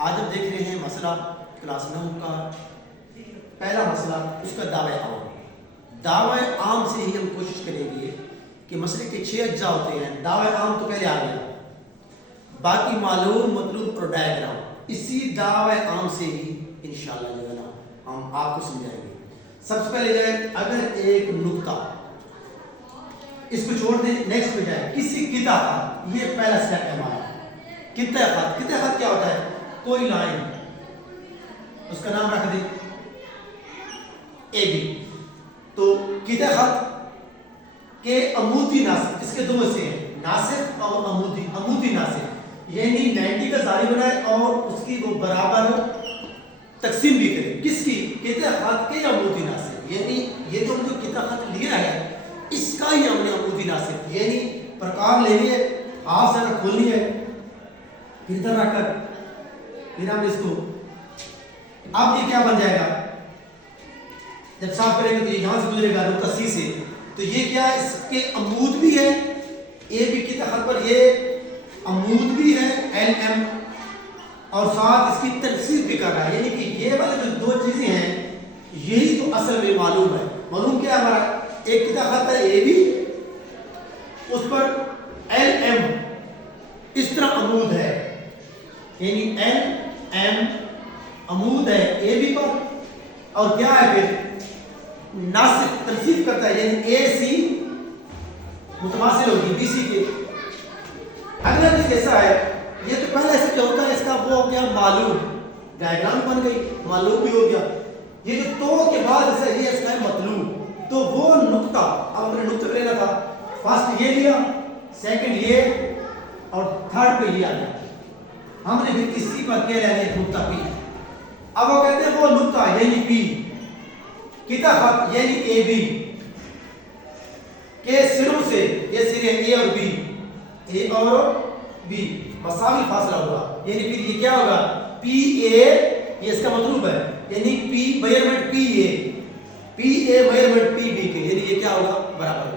آج ہم دیکھ رہے ہیں مسئلہ کلاس 9 کا پہلا مسئلہ، اس کا دعوی عام۔ دعوی عام سے ہی ہم کوشش کریں گے کہ مسئلے کے 6 اجزاء ہوتے ہیں۔ دعوی عام تو پہلے آ گیا، باقی معلوم مطلوب اور ڈائیگرام، اسی دعوی عام سے ہی انشاءاللہ جو ہے نا ہم آپ کو سمجھائیں گے۔ سب سے پہلے جو ہے اگر ایک نقطہ، اس کو چھوڑ دیں، نیکسٹ پہ جائے، کسی قطع خط، یہ پہلا سٹیپ ہے ہمارا۔ قطع خط، قطع خط کیا ہوتا ہے؟ کوئی لائن، اس کا نام رکھ دیں اے بی۔ تو قطع خط کے عمودی ناصب، اس کے دو حصے ہیں، ناصب اور عمودی۔ عمودی ناصب یعنی 90 کا زاویہ بنائے اور اس کی وہ برابر تقسیم بھی کرے، کس کی؟ قطع خط کے عمودی ناصب، یعنی یہ جو ہم جو قطع خط لیا ہے اس کا ہی ہم نے عمودی ناصب، یعنی پرکار لے لیے، ہاتھ سے کھولنی ہے، پھر ادھر رکھ کر پھر ہم اس کو، اب یہ کیا بن جائے گا؟ جب صاف کریں گے تو یہ یہاں سے گزرے گا نقطہ سی سے، تو یہ کیا ہے؟ اس کے عمود بھی ہے، اے بی کی خط پر یہ عمود بھی ہے ایل ایم، اور ساتھ اس کی تنصیب بھی کر رہا ہے، یعنی کہ یہ والے جو دو چیزیں ہیں یہی تو اصل میں معلوم ہے۔ معلوم کیا ہے ہمارا؟ ایک کی خط ہے اے بی، اس پر ایل ایم اس طرح عمود ہے، یعنی ایل ایم عمود ہے اے بی پر، اور کیا ہے پھر ناصب تنصیب کرتا ہے، یعنی اے سی متماثل ہوگی بی سی کے۔ اگلا چیز کیسا ہے؟ یہ تو پہلے ایسا کیا ہوتا ہے، اس کا وہ ہو گیا معلوم، ڈائیگرام بن گئی، معلوم بھی ہو گیا۔ یہ جو تو کے بعد ایسا یہ اس کا ہے مطلوب، تو وہ نقطہ، اب ہم نے نقطہ پہ لینا تھا، فرسٹ یہ لیا، سیکنڈ یہ، اور تھرڈ پہ یہ آ گیا، ہم نے پھر اسی پر کیا لینا ہے؟ نقطہ پی۔ اب وہ کہتے ہیں وہ نقطہ یعنی پی، قطع خط یعنی اے بی کے سروں سے، یہ سرے اے اور بی، اے اور بی مساوی فاصلہ ہوگا، یعنی پھر یہ کیا ہوگا؟ پی اے، یہ اس کا مطلوب ہے، یعنی P measurement P A, P A measurement P B کے، یعنی یہ کیا ہوگا؟ برابر